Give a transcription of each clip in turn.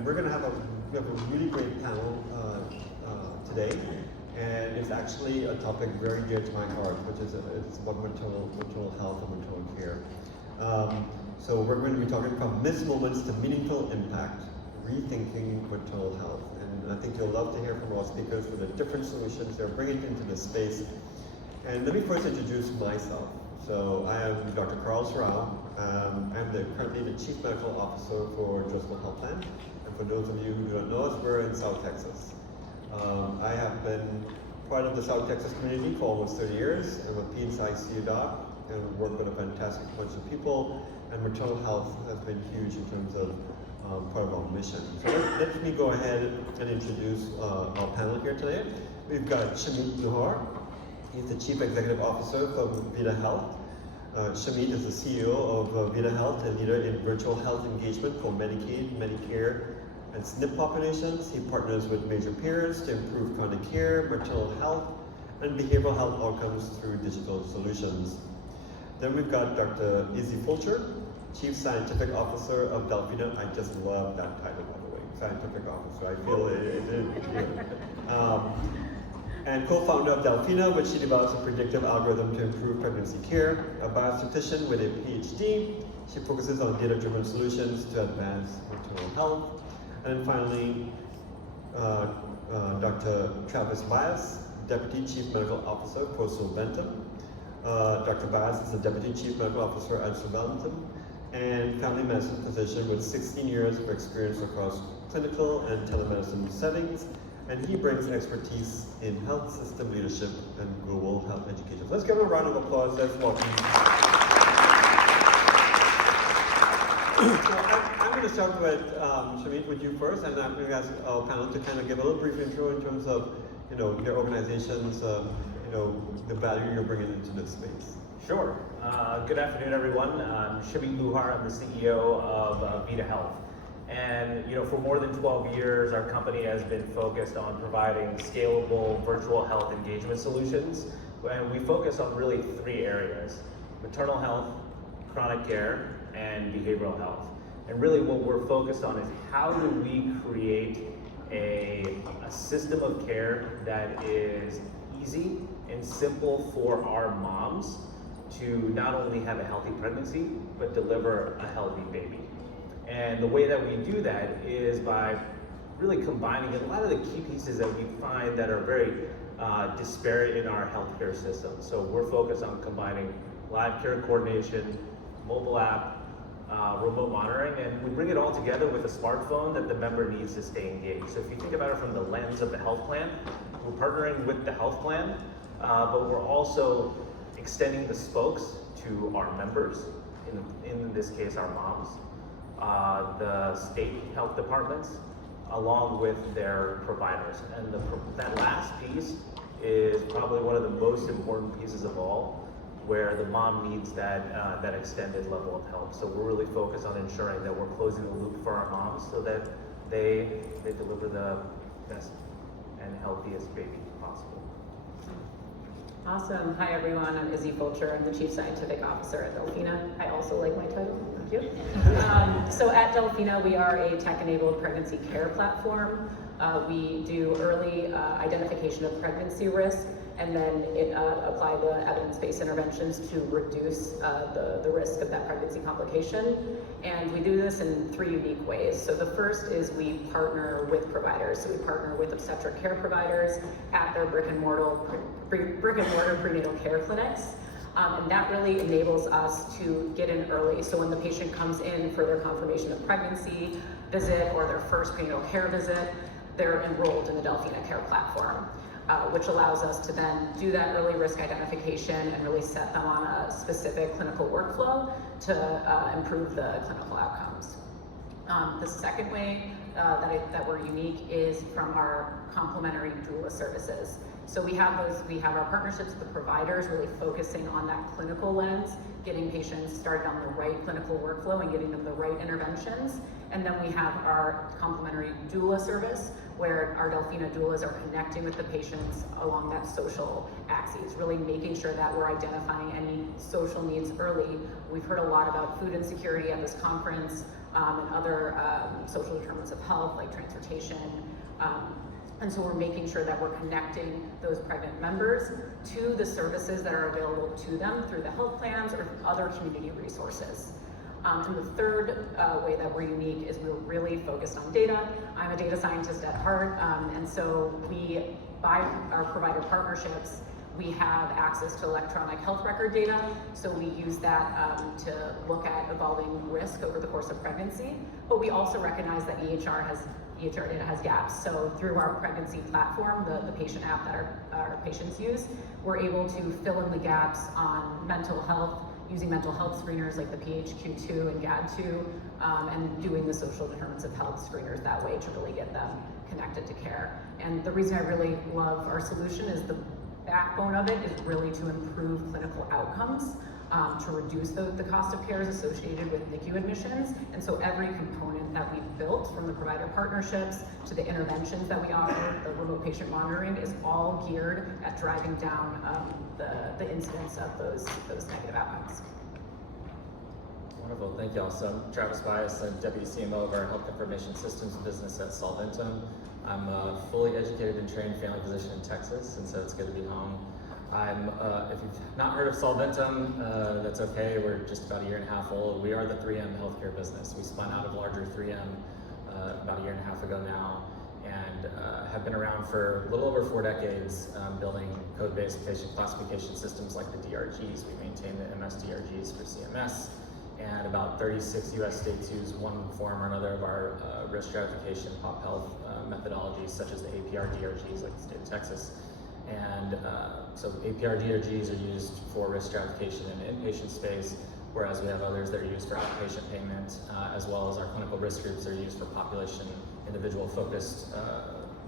and we have a really great panel today, and it's actually a topic very dear to my heart, which is it's about maternal health and maternal care. So we're going to be talking from missed moments to meaningful impact, rethinking maternal health. And I think you'll love to hear from our speakers for the different solutions they're bringing into this space. And let me first introduce myself. So I am Dr. Carl Serrao. I'm currently the Chief Medical Officer for Driscoll Health Plan. And for those of you who don't know us, we're in South Texas. I have been part of the South Texas community for almost 30 years. I'm a PNC doc and work with a fantastic bunch of people. And maternal health has been huge in terms of part of our mission. So let me go ahead and introduce our panel here today. We've got Shamit Luhar. He's the Chief Executive Officer for Vheda Health. Shamit is the CEO of Vheda Health and leader in virtual health engagement for Medicaid, Medicare, and SNP populations. He partners with major peers to improve chronic care, maternal health, and behavioral health outcomes through digital solutions. Then we've got Dr. Izzy Fulcher, Chief Scientific Officer of Delphina. I just love that title, by the way, Scientific Officer. I feel it. And co-founder of Delphina, which she develops a predictive algorithm to improve pregnancy care. A biostatistician with a PhD. She focuses on data-driven solutions to advance maternal health. And then finally, Dr. Travis Bias, Deputy Chief Medical Officer for Solventum. Dr. Bias is the Deputy Chief Medical Officer at Solventum and family medicine physician with 16 years of experience across clinical and telemedicine settings. And he brings expertise in health system leadership and global health education. Let's give him a round of applause. Let's welcome him. I'm going to start with Shamit, with you first, and I'm going to ask our panel to kind of give a little brief intro in terms of, your organization's, the value you're bringing into this space. Sure. Good afternoon, everyone. I'm Shamit Luhar. I'm the CEO of Vheda Health. And for more than 12 years, our company has been focused on providing scalable virtual health engagement solutions. And we focus on really three areas: maternal health, chronic care, and behavioral health. And really what we're focused on is how do we create a system of care that is easy and simple for our moms to not only have a healthy pregnancy, but deliver a healthy baby. And the way that we do that is by really combining a lot of the key pieces that we find that are very disparate in our healthcare system. So we're focused on combining live care coordination, mobile app, remote monitoring, and we bring it all together with a smartphone that the member needs to stay engaged. So if you think about it from the lens of the health plan, we're partnering with the health plan, but we're also extending the spokes to our members, in this case our moms, the state health departments, along with their providers. And that last piece is probably one of the most important pieces of all, where the mom needs that extended level of help. So we're really focused on ensuring that we're closing the loop for our moms so that they deliver the best and healthiest baby possible. Awesome. Hi everyone, I'm Izzy Fulcher. I'm the Chief Scientific Officer at Delphina. I also like my title, thank you. So at Delphina, we are a tech-enabled pregnancy care platform. We do early identification of pregnancy risk and then apply the evidence-based interventions to reduce the risk of that pregnancy complication. And we do this in three unique ways. So the first is we partner with providers. So we partner with obstetric care providers at their brick and mortar prenatal care clinics. And that really enables us to get in early. So when the patient comes in for their confirmation of pregnancy visit or their first prenatal care visit, they're enrolled in the Delphina Care platform, which allows us to then do that early risk identification and really set them on a specific clinical workflow to improve the clinical outcomes. The second way that we're unique is from our complementary doula services. So we have our partnerships with providers really focusing on that clinical lens, getting patients started on the right clinical workflow and getting them the right interventions. And then we have our complementary doula service, where our Delphina doulas are connecting with the patients along that social axis, really making sure that we're identifying any social needs early. We've heard a lot about food insecurity at this conference. and other social determinants of health like transportation. And so we're making sure that we're connecting those pregnant members to the services that are available to them through the health plans or other community resources. And the third way that we're unique is we're really focused on data. I'm a data scientist at heart, and so by our provider partnerships, we have access to electronic health record data, so we use that to look at evolving risk over the course of pregnancy. But we also recognize that EHR data has gaps. So through our pregnancy platform, the patient app that our patients use, we're able to fill in the gaps on mental health, using mental health screeners like the PHQ-2 and GAD-2, and doing the social determinants of health screeners that way to really get them connected to care. And the reason I really love our solution is the backbone of it is really to improve clinical outcomes, to reduce the cost of care associated with NICU admissions. And so every component that we've built, from the provider partnerships to the interventions that we offer, the remote patient monitoring, is all geared at driving down the incidence of those negative outcomes. Wonderful, thank y'all. So I'm Travis Bias, I'm Deputy CMO of our Health Information Systems business at Solventum. I'm a fully educated and trained family physician in Texas, and so it's good to be home. If you've not heard of Solventum, that's okay. We're just about a year and a half old. We are the 3M healthcare business. We spun out of larger 3M about a year and a half ago now, and have been around for a little over 4 decades, building code-based patient classification systems like the DRGs. We maintain the MS DRGs for CMS, and about 36 US states use one form or another of our risk stratification pop health methodologies, such as the APR DRGs like the state of Texas. And so APR DRGs are used for risk stratification in the inpatient space, whereas we have others that are used for outpatient payment, as well as our clinical risk groups are used for population individual focused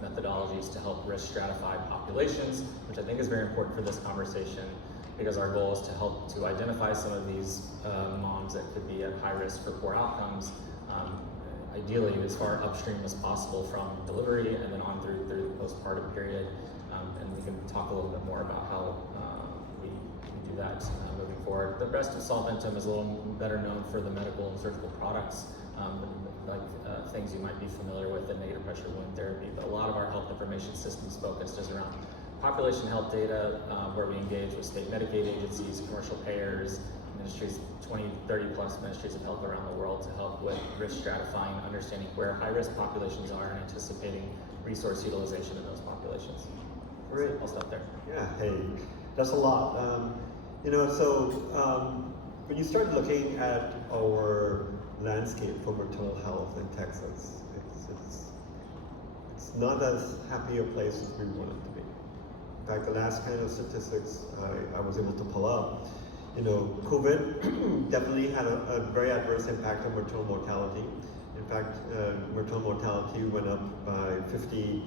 methodologies to help risk stratify populations, which I think is very important for this conversation, because our goal is to help to identify some of these moms that could be at high risk for poor outcomes, ideally as far upstream as possible from delivery and then on through the postpartum period. And we can talk a little bit more about how we do that moving forward. The rest of Solventum is a little better known for the medical and surgical products, things you might be familiar with in negative pressure wound therapy. But a lot of our health information systems focused is around population health data, where we engage with state Medicaid agencies, commercial payers, ministries, 20, 30 plus ministries of health around the world to help with risk stratifying, understanding where high-risk populations are and anticipating resource utilization in those populations. Great. I'll stop there. Yeah, hey, that's a lot. When you start looking at our landscape for maternal health in Texas, it's not as happy a place as we want it to be. In fact, the last kind of statistics I was able to pull up, COVID definitely had a very adverse impact on maternal mortality. In fact, maternal mortality went up by 56%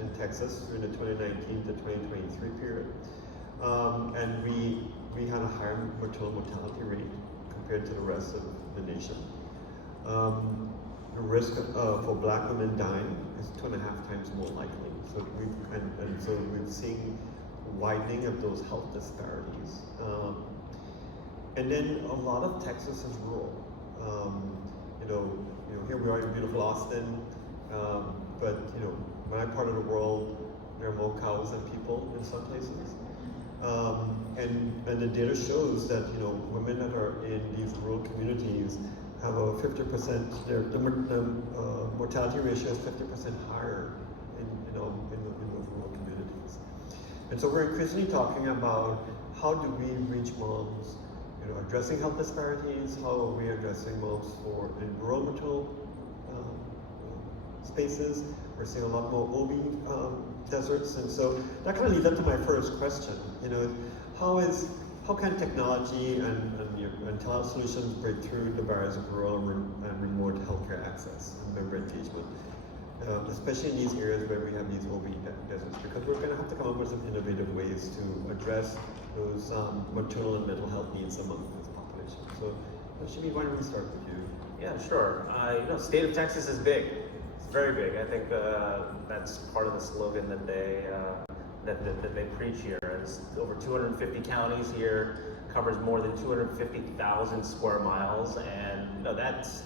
in Texas during the 2019 to 2023 period. And we had a higher maternal mortality rate compared to the rest of the nation. The risk for Black women dying is 2.5 times more likely. So we've seen widening of those health disparities. And then a lot of Texas is rural. Here we are in beautiful Austin, but my part of the world, there are more cows than people in some places. And the data shows that women that are in these rural communities have a 50%. The mortality ratio is 50% higher in those rural communities. And so we're increasingly talking about how do we reach moms, addressing health disparities. How are we addressing moms in rural maternal spaces? We're seeing a lot more OB deserts, and so that kind of leads up to my first question. How can technology and telehealth solutions break through the barriers of rural and remote healthcare access and member engagement, especially in these areas where we have these OB deserts? Because we're going to have to come up with some innovative ways to address those maternal and mental health needs among this population. So, Shimi, why don't we start with you? Yeah, sure. State of Texas is big. It's very big. I think that's part of the slogan that they preach here. Is over 250 counties here, covers more than 250,000 square miles, and that's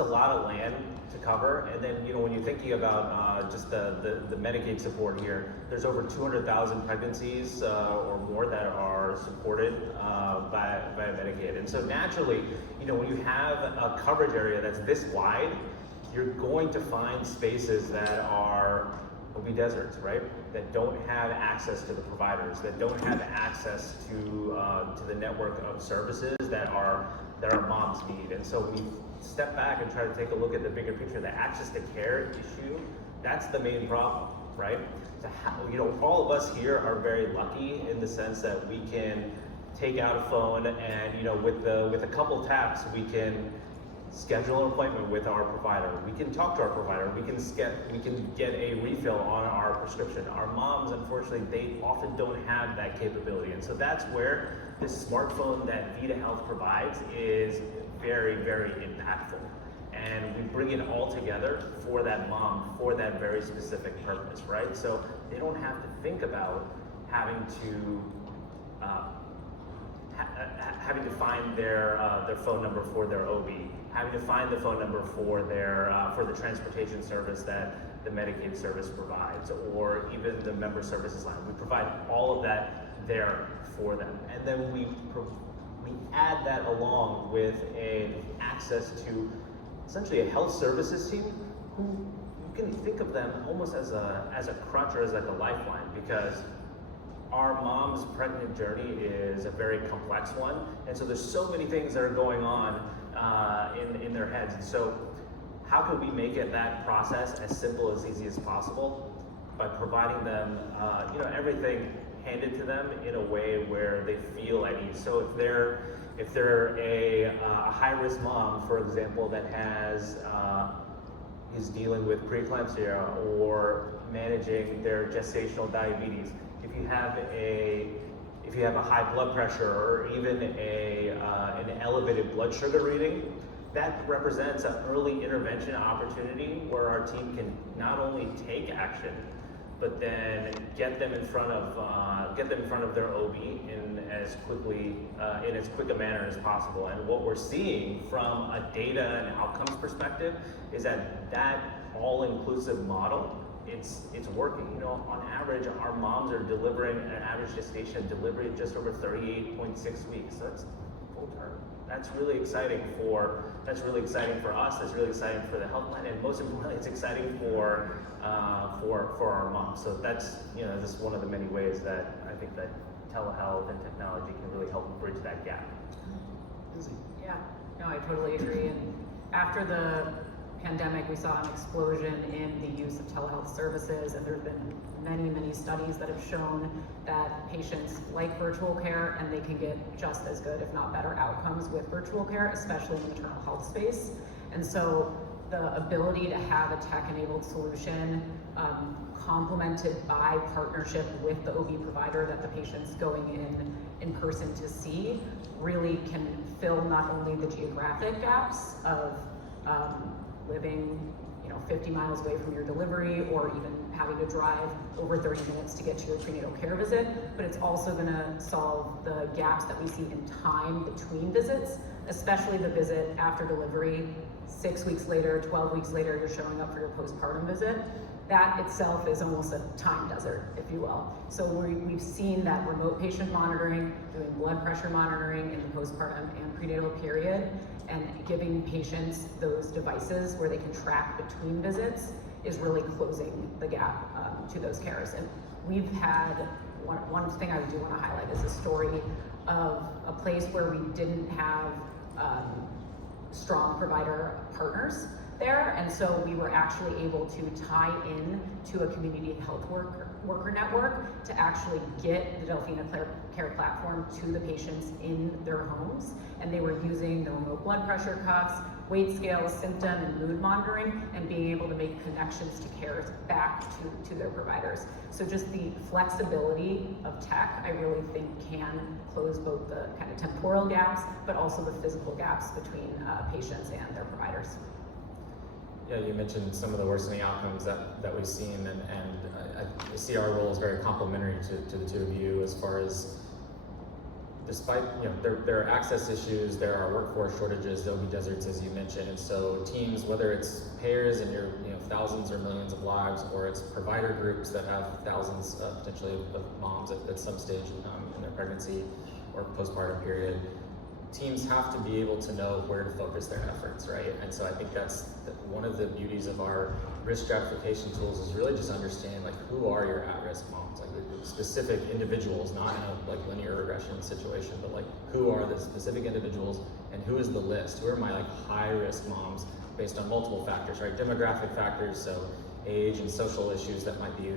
a lot of land to cover. And then when you're thinking about just the Medicaid support here, there's over 200,000 pregnancies or more that are supported by Medicaid. And so naturally, when you have a coverage area that's this wide, you're going to find spaces that will be deserts, right? That don't have access to the providers, that don't have access to the network of services that our moms need. And so we step back and try to take a look at the bigger picture. The access to care issue, that's the main problem, right? So all of us here are very lucky in the sense that we can take out a phone and with a couple taps we can schedule an appointment with our provider. We can talk to our provider. We can get a refill on our prescription. Our moms, unfortunately, they often don't have that capability, and so that's where this smartphone that Vheda Health provides is very, very impactful. And we bring it all together for that mom, for that very specific purpose, right? So they don't have to think about having to find their phone number for their OB, having to find the phone number for the transportation service that the Medicaid service provides, or even the member services line. We provide all of that there for them, and then we add that along with access to essentially a health services team who you can think of them almost as a crutch or as like a lifeline, because our mom's pregnant journey is a very complex one, and so there's so many things that are going on in their heads. And so how can we make that process as simple, as easy as possible by providing them everything handed to them in a way where they feel at ease. So if they're a high-risk mom, for example, that is dealing with preeclampsia or managing their gestational diabetes, if you have a high blood pressure or even an elevated blood sugar reading, that represents an early intervention opportunity where our team can not only take action, but then get them in front of their OB in as quick a manner as possible. And what we're seeing from a data and outcomes perspective is that all-inclusive model, it's working. On average, our moms are delivering an average gestation delivery of just over 38.6 weeks. So that's full term. That's really exciting for us. That's really exciting for the health plan, and most importantly, it's exciting for our moms. So that's just one of the many ways that I think that telehealth and technology can really help bridge that gap. Yeah, no, I totally agree. And after the pandemic, we saw an explosion in the use of telehealth services, and there have been many, many studies that have shown that patients like virtual care, and they can get just as good, if not better, outcomes with virtual care, especially in the maternal health space. And so the ability to have a tech-enabled solution complemented by partnership with the OB provider that the patient's going in person to see really can fill not only the geographic gaps of living 50 miles away from your delivery, or even having to drive over 30 minutes to get to your prenatal care visit, but it's also going to solve the gaps that we see in time between visits, especially the visit after delivery. 6 weeks later, 12 weeks later, you're showing up for your postpartum visit. That itself is almost a time desert, if you will. So we've seen that remote patient monitoring, doing blood pressure monitoring in the postpartum and prenatal period, and giving patients those devices where they can track between visits is really closing the gap to those cares. And we've had, one thing I do want to highlight is a story of a place where we didn't have strong provider partners there, and so we were actually able to tie in to a community health worker network to actually get the Delphina Care platform to the patients in their homes, and they were using the remote blood pressure cuffs, weight scales, symptom and mood monitoring, and being able to make connections to care back to their providers. So just the flexibility of tech, I really think, can close both the kind of temporal gaps, but also the physical gaps between patients and their providers. Yeah, you mentioned some of the worsening outcomes that we've seen, and I see our role is very complementary to the two of you as far as despite, there are access issues, there are workforce shortages, there'll be deserts, as you mentioned, and so teams, whether it's payers and your thousands or millions of lives, or it's provider groups that have thousands potentially of moms at some stage in their pregnancy or postpartum period, teams have to be able to know where to focus their efforts, right? And so I think that's one of the beauties of our risk stratification tools is really just understanding like who are your at-risk moms, like the specific individuals, not in a like linear regression situation, but like who are the specific individuals and who is the list? Who are my like high-risk moms based on multiple factors, right? Demographic factors, so age and social issues that might be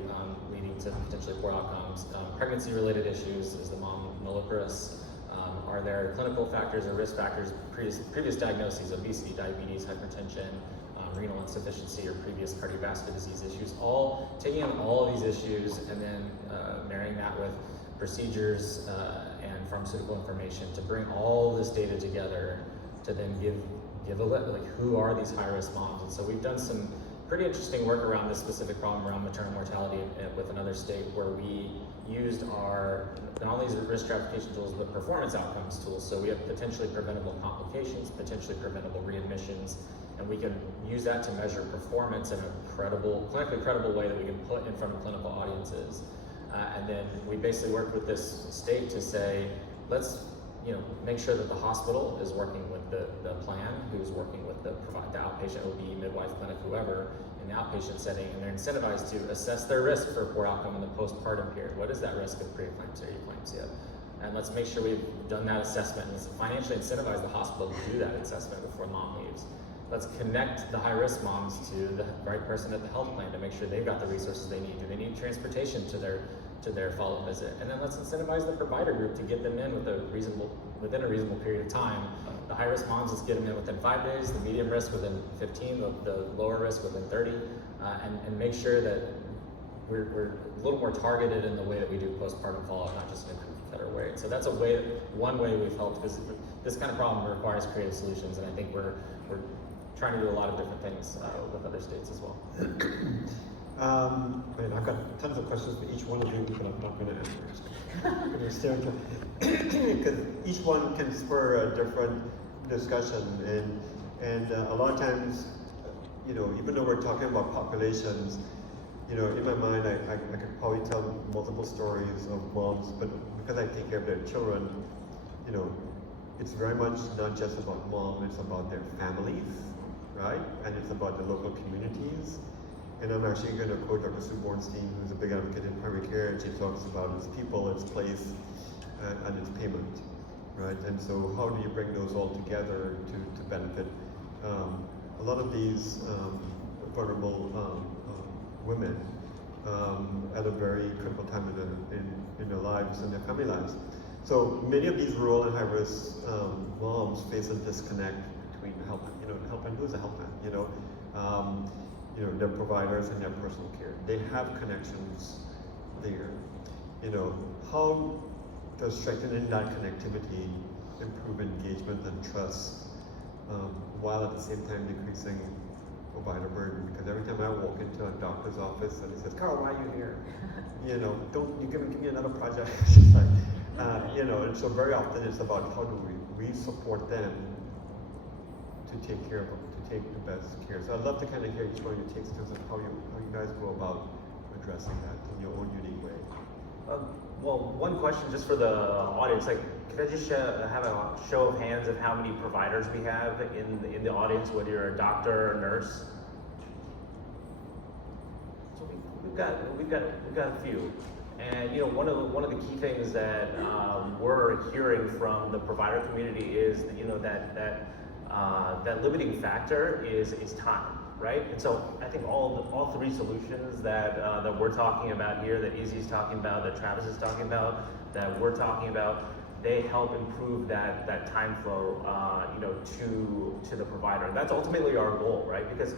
leading to potentially poor outcomes. Pregnancy-related issues, is the mom nulliparous? Are there clinical factors or risk factors, previous diagnoses, obesity, diabetes, hypertension, renal insufficiency, or previous cardiovascular disease issues, taking on all of these issues and then marrying that with procedures and pharmaceutical information to bring all this data together to then give a like who are these high-risk moms. And so we've done some pretty interesting work around this specific problem around maternal mortality with another state where we used our, not only risk stratification tools, but performance outcomes tools. So we have potentially preventable complications, potentially preventable readmissions, and we can use that to measure performance in a clinically credible way that we can put in front of clinical audiences. And then we basically worked with this state to say, let's make sure that the hospital is working with the plan, who's working with the outpatient, OB, midwife, clinic, whoever, in the outpatient setting, and they're incentivized to assess their risk for poor outcome in the postpartum period. What is that risk of preeclampsia, eclampsia? And let's make sure we've done that assessment and financially incentivize the hospital to do that assessment before mom leaves. Let's connect the high-risk moms to the right person at the health plan to make sure they've got the resources they need. Do they need transportation to their follow-up visit? And then let's incentivize the provider group to get them in within a reasonable period of time. The high-risk moms, let's get them in within 5 days, the medium risk within 15, the lower risk within 30, and make sure that we're a little more targeted in the way that we do postpartum follow-up, not just in a cookie-cutter way. So that's one way we've helped, because this kind of problem requires creative solutions, and I think we're trying to do a lot of different things with other states as well. I've got tons of questions for each one of you, but I'm not going to answer. I'm going to stare at you, because each one can spur a different discussion, and a lot of times, even though we're talking about populations, in my mind, I could probably tell multiple stories of moms, but because I take care of their children, it's very much not just about mom, it's about their families, right? And it's about the local communities. And I'm actually going to quote Dr. Sue Bornstein, who's a big advocate in primary care, and she talks about its people, its place, and its payment, right? And so how do you bring those all together to benefit a lot of these vulnerable women at a very critical time in their lives and their family lives. So many of these rural and high-risk moms face a disconnect between help and who's a help man, their providers and their personal care. They have connections there. How does strengthening that connectivity improve engagement and trust while at the same time decreasing provider burden? Because every time I walk into a doctor's office and he says, "Carl, why are you here?" Don't you give me another project? It's just like, and so very often it's about how do we support them to take care of them, to take the best care. So I'd love to kind of hear each one of your takes in terms of how you guys go about addressing that in your own unique way. Well, one question just for the audience, could I just have a show of hands of how many providers we have in the audience, whether you're a doctor or a nurse? So we've got a few. And one of the key things that we're hearing from the provider community is that limiting factor is time, right? And so I think all three solutions that we're talking about here, that Izzy's talking about, that Travis is talking about, that we're talking about, they help improve that time flow, to the provider. And that's ultimately our goal, right? Because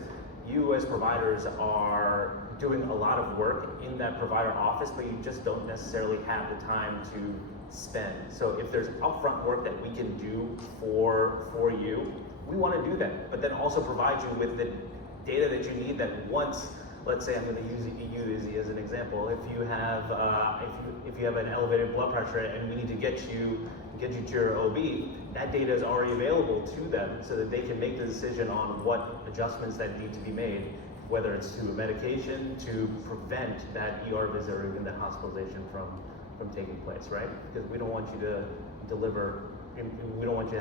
you as providers are doing a lot of work in that provider office, but you just don't necessarily have the time to spend. So if there's upfront work that we can do for you, we want to do that, but then also provide you with the data that you need, that once let's say I'm going to use you as an example. If you have if you have an elevated blood pressure and we need to get you to your OB, that data is already available to them so that they can make the decision on what adjustments that need to be made, whether it's to a medication to prevent that ER visit or even the hospitalization from taking place, right? Because we don't want you to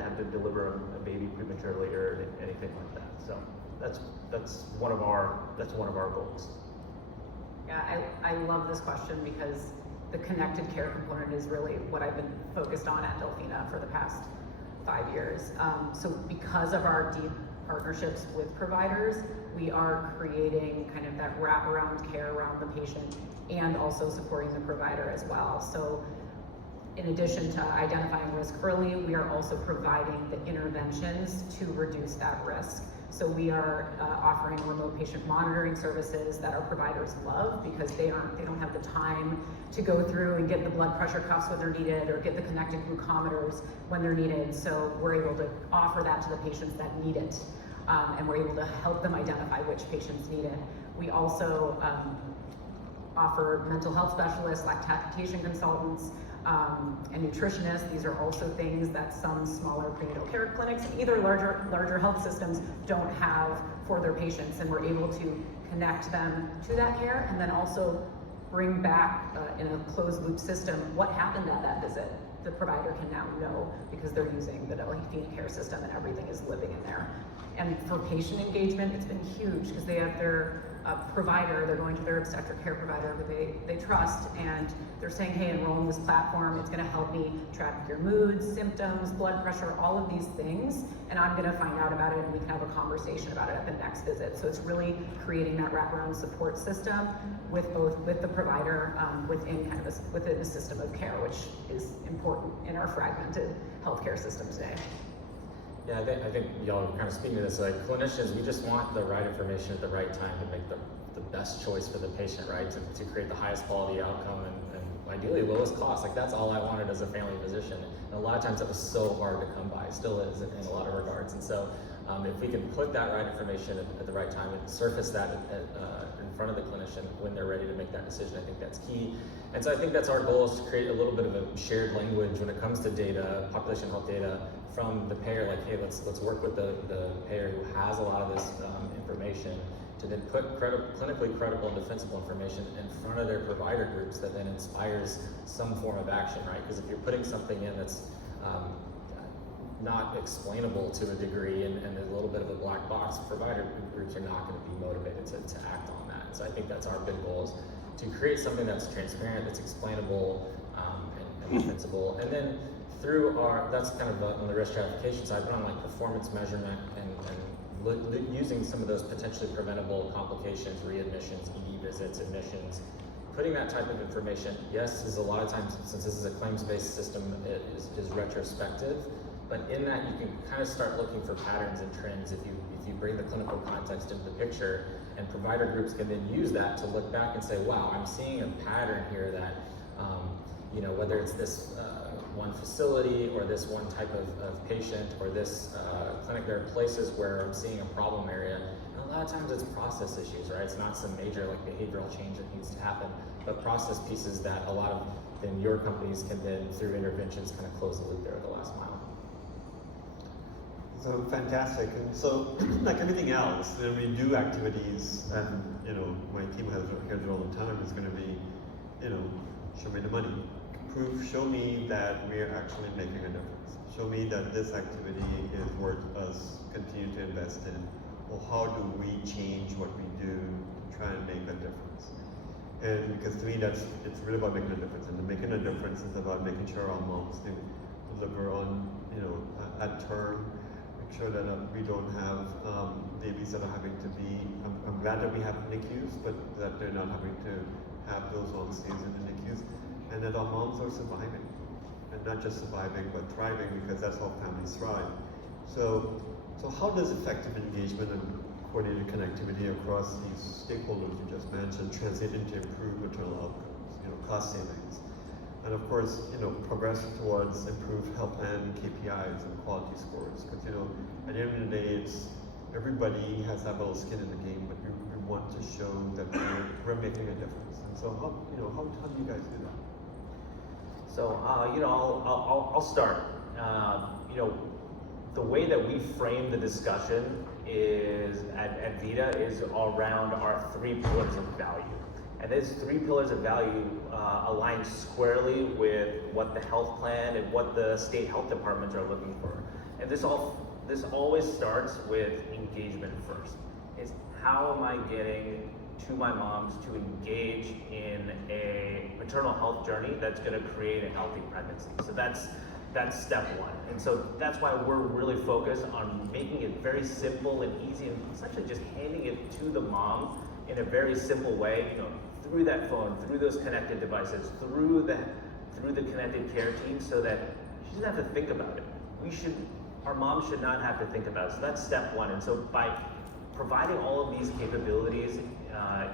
have to deliver a baby prematurely or anything like that. So that's one of our goals. Yeah, I love this question because the connected care component is really what I've been focused on at Delphina for the past 5 years. So because of our deep partnerships with providers, we are creating kind of that wraparound care around the patient and also supporting the provider as well. So in addition to identifying risk early, we are also providing the interventions to reduce that risk. So we are offering remote patient monitoring services that our providers love because they don't have the time to go through and get the blood pressure cuffs when they're needed or get the connected glucometers when they're needed. So we're able to offer that to the patients that need it, and we're able to help them identify which patients need it. We also offer mental health specialists, lactation consultants, and nutritionists. These are also things that some smaller prenatal care clinics and either larger health systems don't have for their patients, and we're able to connect them to that care and then also bring back in a closed loop system what happened at that visit. The provider can now know because they're using the Delphina care system and everything is living in there. And for patient engagement, it's been huge because they have their provider, they're going to their obstetric care provider who they trust, and they're saying, hey, enroll in this platform, it's gonna help me track your moods, symptoms, blood pressure, all of these things, and I'm gonna find out about it and we can have a conversation about it at the next visit. So it's really creating that wraparound support system with the provider within a system of care, which is important in our fragmented healthcare system today. Yeah, I think y'all are kind of speaking to this, like clinicians, we just want the right information at the right time to make the best choice for the patient, right? To create the highest quality outcome and ideally lowest cost. Like that's all I wanted as a family physician. And a lot of times it was so hard to come by, still is in a lot of regards. And so if we can put that right information at the right time and surface that in front of the clinician when they're ready to make that decision, I think that's key. And so I think that's our goal, is to create a little bit of a shared language when it comes to data, population health data, from the payer, like, hey, let's work with the payer who has a lot of this information to then put clinically credible and defensible information in front of their provider groups that then inspires some form of action, right? Because if you're putting something in that's not explainable to a degree and a little bit of a black box, provider groups are not going to be motivated to act on that. So I think that's our big goal, is to create something that's transparent, that's explainable, and defensible. And then through that's kind of on the risk stratification side, but on like performance measurement and using some of those potentially preventable complications, readmissions, ED visits, admissions, putting that type of information, yes, is a lot of times, since this is a claims-based system, it is retrospective, but in that you can kind of start looking for patterns and trends if you bring the clinical context into the picture, and provider groups can then use that to look back and say, wow, I'm seeing a pattern here that, whether it's this one facility or this one type of patient or this clinic, there are places where I'm seeing a problem area. And a lot of times it's process issues, right? It's not some major like behavioral change that needs to happen, but process pieces that a lot of then your companies can then, through interventions, kind of close the loop there at the last mile. So fantastic. And so, like everything else, when we do activities, and my team has heard it all the time, it's going to be, show me the money. Show me that we are actually making a difference. Show me that this activity is worth us continue to invest in. Well, how do we change what we do to try and make a difference? And because to me, it's really about making a difference. And making a difference is about making sure our moms deliver on, at term. Make sure that we don't have babies that are having to be. I'm glad that we have NICUs, but that they're not having to have those long stays in the NICUs. And that our moms are surviving, and not just surviving, but thriving, because that's how families thrive. So how does effective engagement and coordinated connectivity across these stakeholders you just mentioned translate into improved maternal outcomes, cost savings, and of course, progress towards improved health and KPIs and quality scores? Because at the end of the day, it's everybody has that little skin in the game, but we want to to show that we're making a difference. And so, how do you guys do that? So, I'll start. The way that we frame the discussion is at Vheda is around our 3 pillars of value. And these 3 pillars of value align squarely with what the health plan and what the state health departments are looking for. And this always starts with engagement first. Is how am I getting to my moms to engage in a maternal health journey that's going to create a healthy pregnancy? So that's step one. And so that's why we're really focused on making it very simple and easy, and essentially just handing it to the mom in a very simple way, through that phone, through those connected devices, through the connected care team, so that she doesn't have to think about it. Our moms should not have to think about it. So that's step one. And so by providing all of these capabilities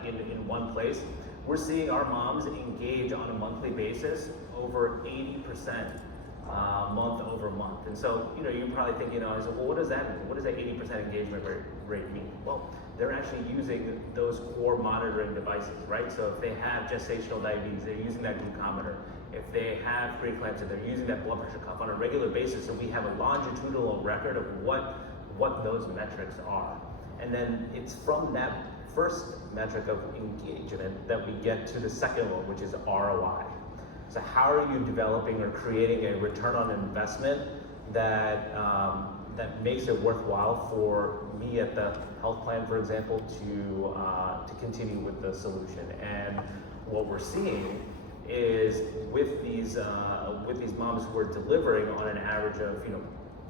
in one place, we're seeing our moms engage on a monthly basis over 80%. Month over month. And so, you're probably thinking, well, what does that mean? What does that 80% engagement rate mean? Well, they're actually using those core monitoring devices, right? So if they have gestational diabetes, they're using that glucometer. If they have preeclampsia, they're using that blood pressure cuff on a regular basis. So we have a longitudinal record of what those metrics are. And then it's from that first metric of engagement that we get to the second one, which is ROI. So how are you developing or creating a return on investment that makes it worthwhile for me at the health plan, for example, to continue with the solution? And what we're seeing is with these moms who are delivering on an average of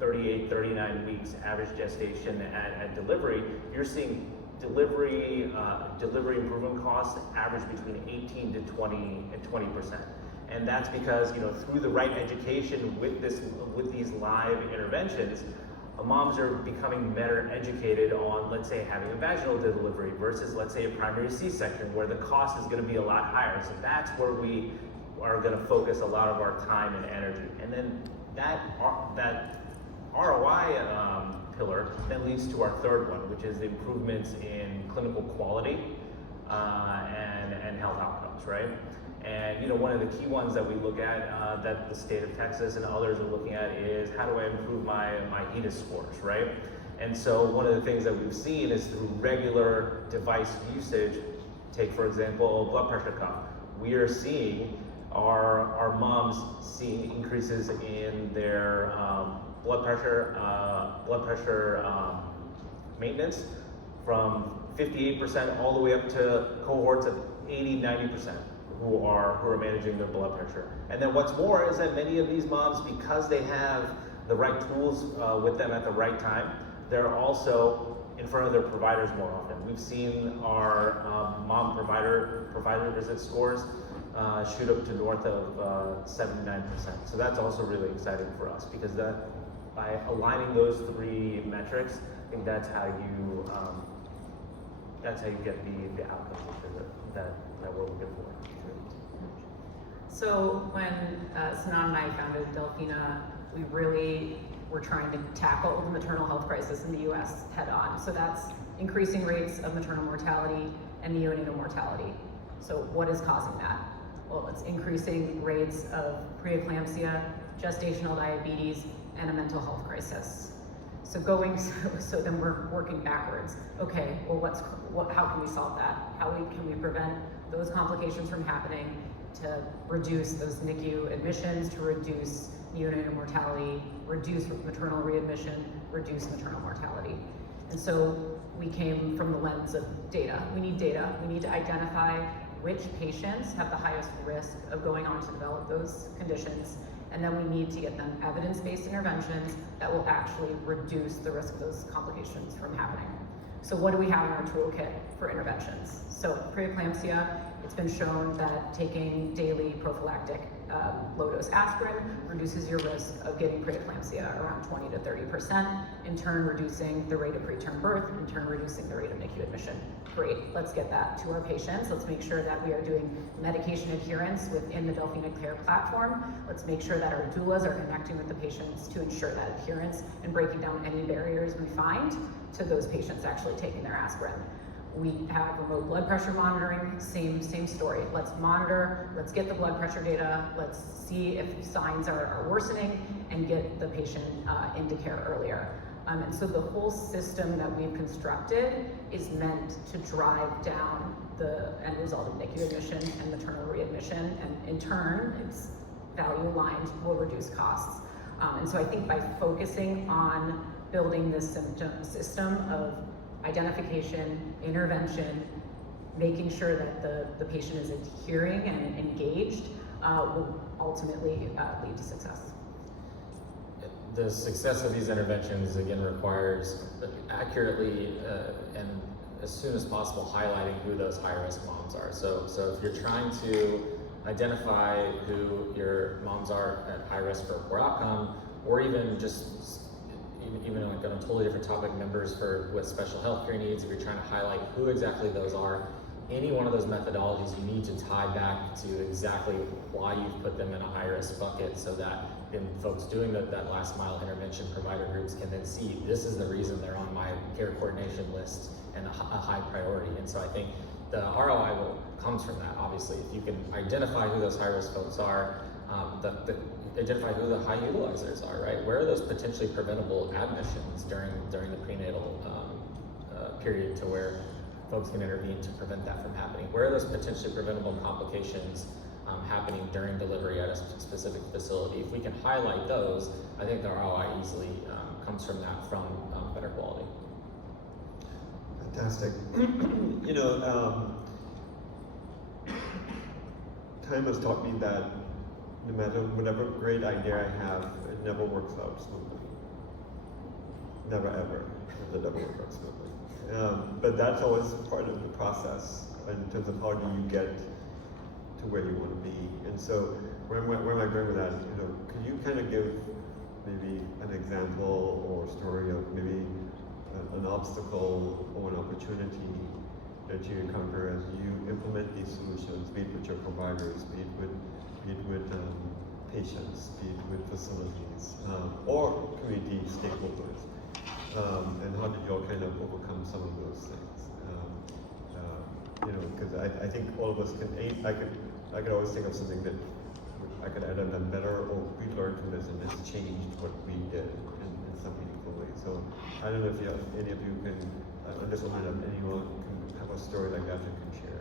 38, 39 weeks average gestation at delivery, you're seeing delivery improvement costs average between 18 to 20%. And that's because, through the right education with these live interventions, moms are becoming better educated on, let's say, having a vaginal delivery versus, let's say, a primary C-section, where the cost is going to be a lot higher. So that's where we are going to focus a lot of our time and energy. And then that ROI pillar then leads to our third one, which is the improvements in clinical quality and health outcomes, right? And one of the key ones that we look at, that the state of Texas and others are looking at, is how do I improve my HEDIS scores, right? And so one of the things that we've seen is through regular device usage. Take, for example, a blood pressure cuff. We are seeing our moms seeing increases in their blood pressure maintenance from 58% all the way up to cohorts of 80, 90%. Who are managing their blood pressure. And then what's more is that many of these moms, because they have the right tools with them at the right time, they're also in front of their providers more often. We've seen our mom provider visit scores shoot up to north of 79%. So that's also really exciting for us, because by aligning those 3 metrics, I think that's how you get the outcomes that we're looking for. So when Sinan and I founded Delphina, we really were trying to tackle the maternal health crisis in the US head on. So that's increasing rates of maternal mortality and neonatal mortality. So what is causing that? Well, it's increasing rates of preeclampsia, gestational diabetes, and a mental health crisis. So then we're working backwards. Okay, well, how can we solve that? How can we prevent those complications from happening, to reduce those NICU admissions, to reduce neonatal mortality, reduce maternal readmission, reduce maternal mortality? And so we came from the lens of data. We need data. We need to identify which patients have the highest risk of going on to develop those conditions, and then we need to get them evidence-based interventions that will actually reduce the risk of those complications from happening. So what do we have in our toolkit for interventions? So preeclampsia, it's been shown that taking daily prophylactic low-dose aspirin reduces your risk of getting preeclampsia around 20 to 30%, in turn reducing the rate of preterm birth, in turn reducing the rate of NICU admission. Great, let's get that to our patients. Let's make sure that we are doing medication adherence within the Delphina Care platform. Let's make sure that our doulas are connecting with the patients to ensure that adherence and breaking down any barriers we find to those patients actually taking their aspirin. We have remote blood pressure monitoring, same story. Let's monitor, let's get the blood pressure data, let's see if signs are worsening and get the patient into care earlier. And so the whole system that we've constructed is meant to drive down the end result of NICU admission and maternal readmission, and in turn, it's value aligned, will reduce costs. And so I think by focusing on building this system of identification, intervention, making sure that the patient is adhering and engaged, will ultimately lead to success. The success of these interventions, again, requires accurately and as soon as possible highlighting who those high-risk moms are. So if you're trying to identify who your moms are at high risk for a poor outcome, or even like on a totally different topic, members with special healthcare needs, if you're trying to highlight who exactly those are, any one of those methodologies, you need to tie back to exactly why you've put them in a high-risk bucket, so that then folks doing that last mile intervention, provider groups, can then see this is the reason they're on my care coordination list and a high priority. And so I think the ROI comes from that. Obviously, if you can identify who those high-risk folks are, identify who the high utilizers are, right? Where are those potentially preventable admissions during the prenatal period, to where folks can intervene to prevent that from happening? Where are those potentially preventable complications happening during delivery at a specific facility? If we can highlight those, I think the ROI easily comes from that, from better quality. Fantastic. Time has taught me that no matter whatever great idea I have, it never works out smoothly. Never ever. It never works out smoothly. But that's always part of the process in terms of how do you get to where you want to be. And so where am I going with that? Could you kind of give maybe an example or story of maybe an obstacle or an opportunity that you encounter as you implement these solutions, be it with your providers, be it with patients, be it with facilities, or community stakeholders, and how did you all kind of overcome some of those things? Because I think all of us I could always think of something that I could have done better, or we learned from this and this changed what we did in some meaningful way. So I don't know if any of you can, on this line of anyone can have a story like that you can share.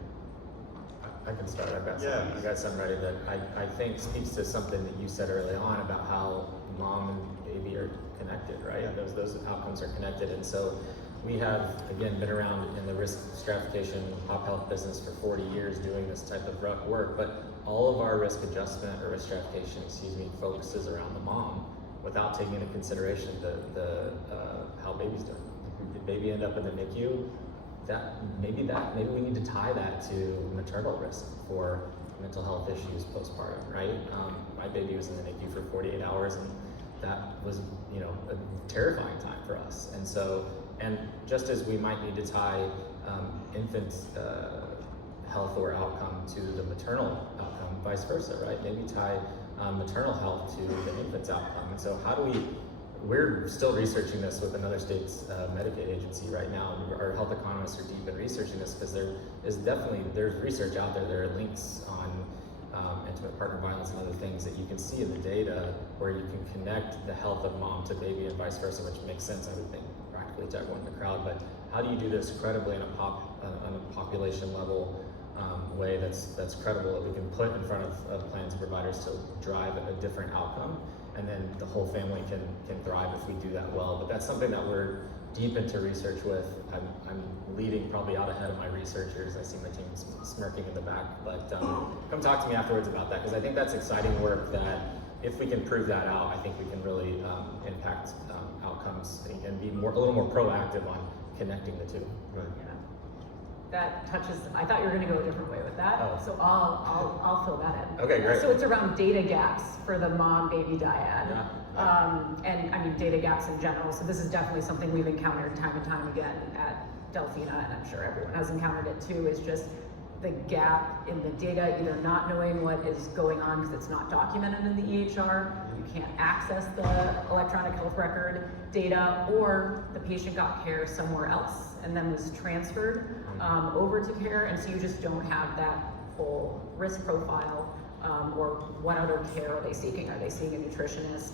I can start. I got something ready that I think speaks to something that you said early on about how mom and baby are connected, right? Yeah. Those outcomes are connected. And so we have, again, been around in the risk stratification pop health business for 40 years doing this type of work, but all of our risk adjustment or risk stratification, focuses around the mom without taking into consideration the how baby's doing. Did baby end up in the NICU? Maybe we need to tie that to maternal risk for mental health issues postpartum, right? My baby was in the NICU for 48 hours, and that was, a terrifying time for us. And just as we might need to tie infant health or outcome to the maternal outcome, vice versa, right? Maybe tie maternal health to the infant's outcome. And so we're still researching this with another state's Medicaid agency right now. Our health economists are deep in researching this, because there's research out there. There are links on intimate partner violence and other things that you can see in the data, where you can connect the health of mom to baby and vice versa, which makes sense, I would think, practically to everyone in the crowd. But how do you do this credibly on a population level way that's credible, that we can put in front of plans and providers to drive a different outcome, and then the whole family can thrive if we do that well. But that's something that we're deep into research with. I'm leading probably out ahead of my researchers. I see my team smirking in the back, but come talk to me afterwards about that, because I think that's exciting work that if we can prove that out, I think we can really impact outcomes and be a little more proactive on connecting the two. Right. Yeah. That touches, I thought you were going to go a different way with that, Oh. so I'll fill that in. Okay, great. So it's around data gaps for the mom-baby dyad. Yeah. And I mean, data gaps in general, so this is definitely something we've encountered time and time again at Delphina, and I'm sure everyone has encountered it too, is just the gap in the data, either not knowing what is going on because it's not documented in the EHR, can't access the electronic health record data, or the patient got care somewhere else and then was transferred over to care, and so you just don't have that whole risk profile, or what other care are they seeking? Are they seeing a nutritionist?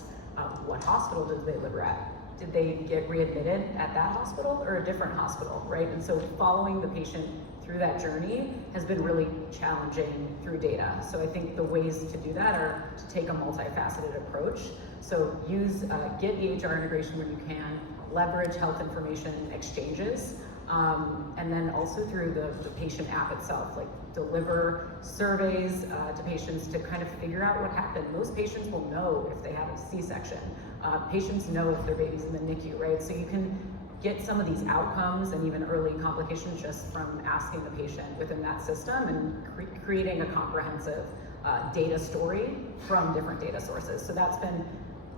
What hospital did they live at? Did they get readmitted at that hospital or a different hospital, right? And so following the patient through that journey has been really challenging through data. So I think the ways to do that are to take a multifaceted approach. So use, get EHR integration where you can, leverage health information exchanges, and then also through the patient app itself, like deliver surveys to patients to kind of figure out what happened. Most patients will know if they have a C-section. Patients know if their baby's in the NICU, right? So you can get some of these outcomes and even early complications just from asking the patient within that system and creating a comprehensive data story from different data sources. So that's been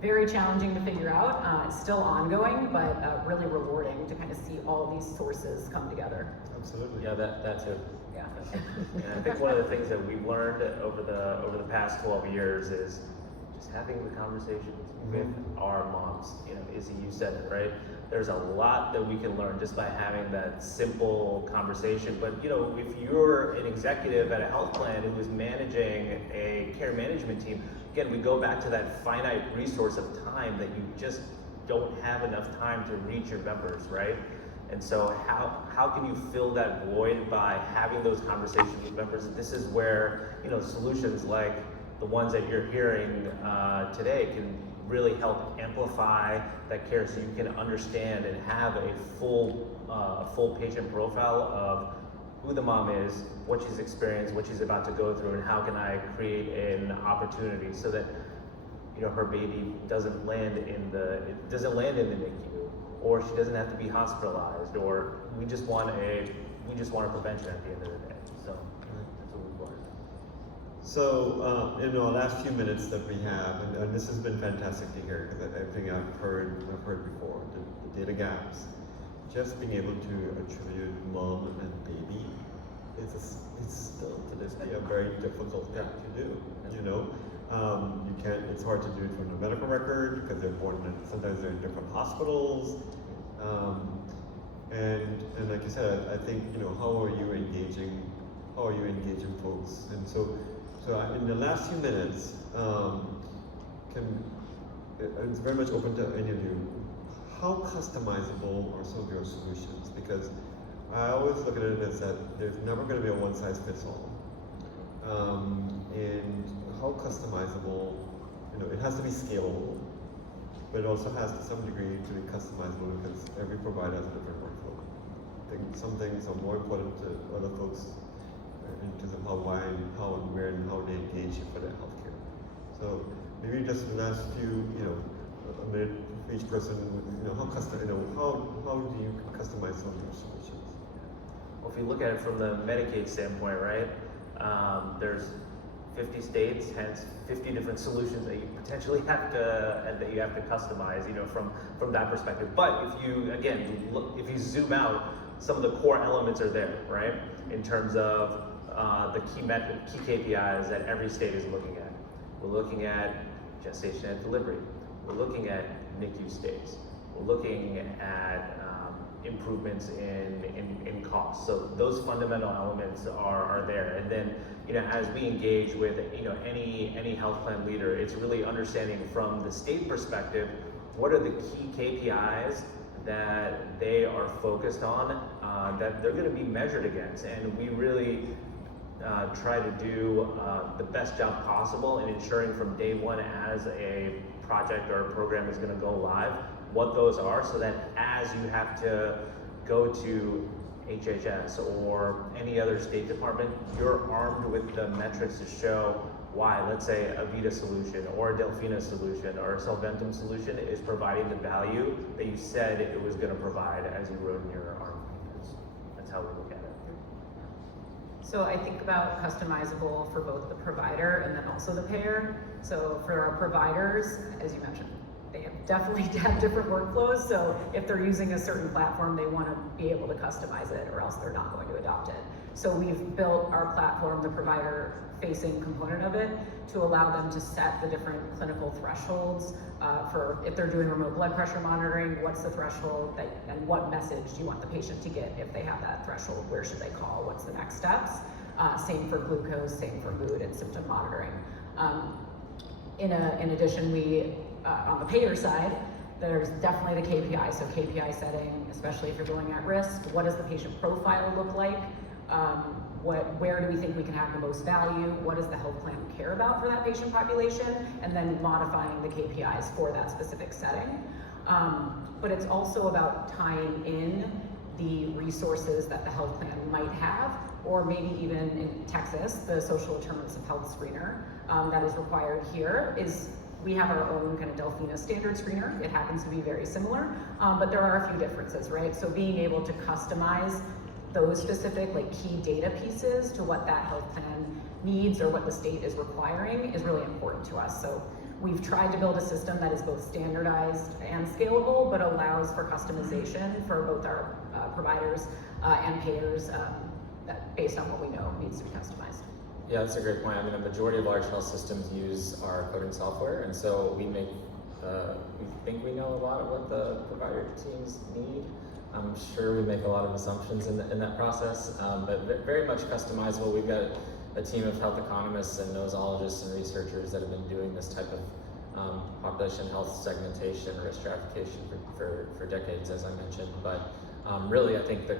very challenging to figure out. It's still ongoing, but really rewarding to kind of see all these sources come together. Absolutely. Yeah, that too. Yeah. And I think one of the things that we've learned over the past 12 years is just having the conversations with our moms. You know, Izzy, you said it, right? There's a lot that we can learn just by having that simple conversation. But you know, if you're an executive at a health plan who is managing a care management team, again, we go back to that finite resource of time that you just don't have enough time to reach your members, right? And so how can you fill that void by having those conversations with members? This is where, you know, solutions like the ones that you're hearing today can really help amplify that care, so you can understand and have a full patient profile of who the mom is, what she's experienced, what she's about to go through, and how can I create an opportunity so that, you know, her baby doesn't land in the NICU, or she doesn't have to be hospitalized, or we just want a prevention at the end of the day. So that's what we've learned. So, in our last few minutes that we have, and this has been fantastic to hear, because everything I've heard before, the data gaps, just being able to attribute mom and baby, it's still to this day a very difficult thing to do. You know, you can't. It's hard to do it from the medical record because they're born sometimes they're in different hospitals, and like you said, I think, you know, how are you engaging folks, and so in the last few minutes, it's very much open to any of you. How customizable are some of your solutions? Because I always look at it as that there's never going to be a one-size-fits-all. And how customizable, you know, it has to be scalable, but it also has to some degree to be customizable because every provider has a different workflow. I think some things are more important to other folks in terms of how, why, and how, and where, and how they engage for their healthcare. So maybe just the last few, you know, a minute for each person, you know, how do you customize some of your solutions? Well, if you look at it from the Medicaid standpoint, right, there's 50 states, hence 50 different solutions that you potentially have to customize, you know, from that perspective. But if you zoom out, some of the core elements are there, right, in terms of the key KPIs that every state is looking at. We're looking at gestation at delivery. We're looking at NICU stays. We're looking at improvements in costs. So those fundamental elements are there. And then, you know, as we engage with, you know, any health plan leader, it's really understanding from the state perspective, what are the key KPIs that they are focused on, that they're going to be measured against. And we really try to do the best job possible in ensuring from day one as a project or a program is going to go live, what those are, so that as you have to go to HHS or any other state department, you're armed with the metrics to show why, let's say, a Vheda solution or a Delphina solution or a Solventum solution is providing the value that you said it was going to provide as you wrote in your RFPs. That's how we look at it. So I think about customizable for both the provider and then also the payer. So for our providers, as you mentioned, they definitely have different workflows. So if they're using a certain platform, they want to be able to customize it, or else they're not going to adopt it. So we've built our platform, the provider-facing component of it, to allow them to set the different clinical thresholds for if they're doing remote blood pressure monitoring, what's the threshold and what message do you want the patient to get if they have that threshold, where should they call, what's the next steps? Same for glucose, same for mood and symptom monitoring. In addition, we, on the payer side, there's definitely the KPI, so KPI setting, especially if you're going at risk, what does the patient profile look like? Where do we think we can have the most value? What does the health plan care about for that patient population? And then modifying the KPIs for that specific setting. But it's also about tying in the resources that the health plan might have, or maybe even in Texas, the social determinants of health screener that is required here is, we have our own kind of Delphina standard screener. It happens to be very similar, but there are a few differences, right? So being able to customize those specific like key data pieces to what that health plan needs or what the state is requiring is really important to us. So we've tried to build a system that is both standardized and scalable, but allows for customization for both our providers and payers that based on what we know needs to be customized. Yeah, that's a great point. I mean, a majority of large health systems use our coding software, and so we think we know a lot of what the provider teams need. I'm sure we make a lot of assumptions in that process, but very much customizable. We've got a team of health economists and nosologists and researchers that have been doing this type of population health segmentation, risk stratification for decades, as I mentioned. But really, I think that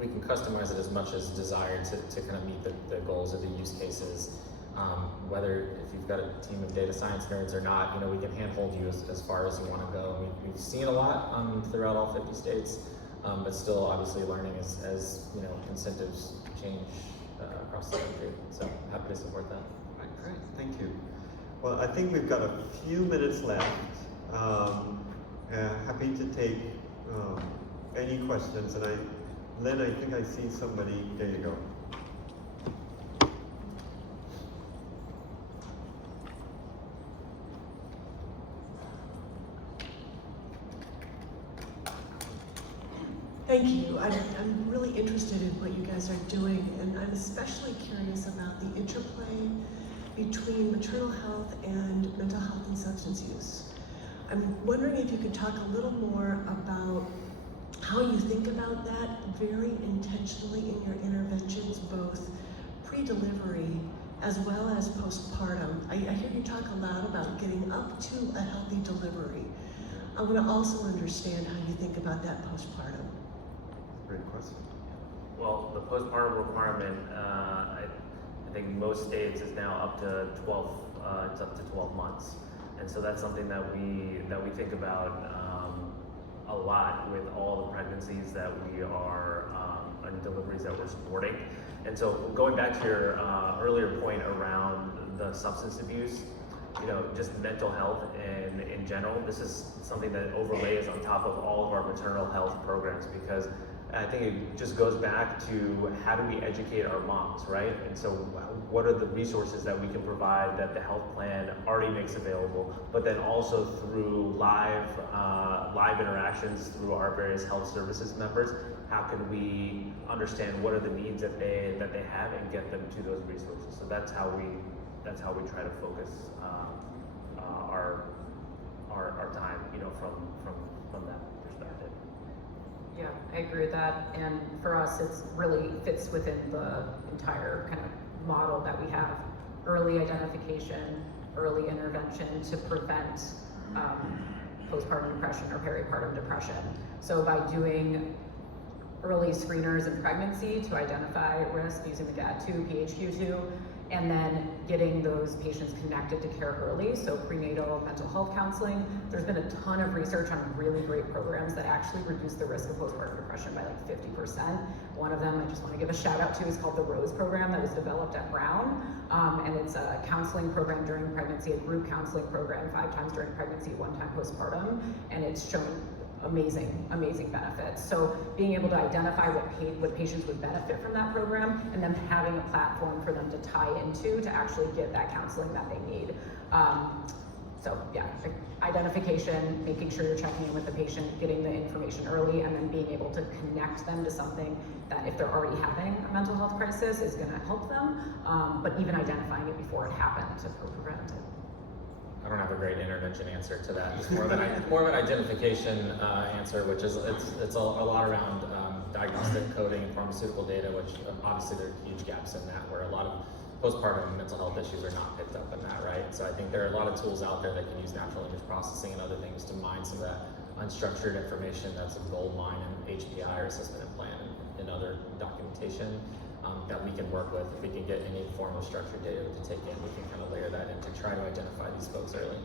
we can customize it as much as desired to kind of meet the goals of the use cases. Whether if you've got a team of data science nerds or not, we can handhold you as far as you want to go. We've seen a lot throughout all 50 states. But still, obviously, learning as incentives change across the country. So happy to support that. Right, great, thank you. Well, I think we've got a few minutes left. Happy to take any questions. And Lynn, I think I see somebody. There you go. Thank you. I'm really interested in what you guys are doing, and I'm especially curious about the interplay between maternal health and mental health and substance use. I'm wondering if you could talk a little more about how you think about that very intentionally in your interventions, both pre-delivery as well as postpartum. I hear you talk a lot about getting up to a healthy delivery. I want to also understand how you think about that postpartum. Great question. Well, the postpartum requirement, I think most states is now up to 12. It's up to 12 months, and so that's something that we think about a lot with all the pregnancies that we are and deliveries that we're supporting. And so going back to your earlier point around the substance abuse, just mental health and in general, this is something that overlays on top of all of our maternal health programs, because I think it just goes back to how do we educate our moms, right? And so what are the resources that we can provide that the health plan already makes available, but then also through live interactions through our various health services members, how can we understand what are the needs that they have and get them to those resources? So that's how we try to focus our time, from that perspective. Yeah, I agree with that. And for us, it's really fits within the entire kind of model that we have. Early identification, early intervention to prevent postpartum depression or peripartum depression. So by doing early screeners in pregnancy to identify risk using the GAD2, PHQ2, and then getting those patients connected to care early, so prenatal mental health counseling. There's been a ton of research on really great programs that actually reduce the risk of postpartum depression by like 50%. One of them I just want to give a shout out to is called the ROSE program that was developed at Brown. And it's a counseling program during pregnancy, a group counseling program 5 times during pregnancy, 1 time postpartum, and it's shown amazing benefits. So being able to identify what patients would benefit from that program, and then having a platform for them to tie into to actually get that counseling that they need. So yeah, identification, making sure you're checking in with the patient, getting the information early, and then being able to connect them to something that if they're already having a mental health crisis is gonna help them, but even identifying it before it happened to prevent it. I don't have a great intervention answer to that. It's more of an identification answer, which is it's a lot around diagnostic coding, pharmaceutical data, which obviously there are huge gaps in that, where a lot of postpartum mental health issues are not picked up in that, right? So I think there are a lot of tools out there that can use natural language processing and other things to mine some of that unstructured information that's a gold mine in HPI or assessment and plan and other documentation that we can work with. If we can get any form of structured data to take in, we can kind of layer that in to try to identify these folks early.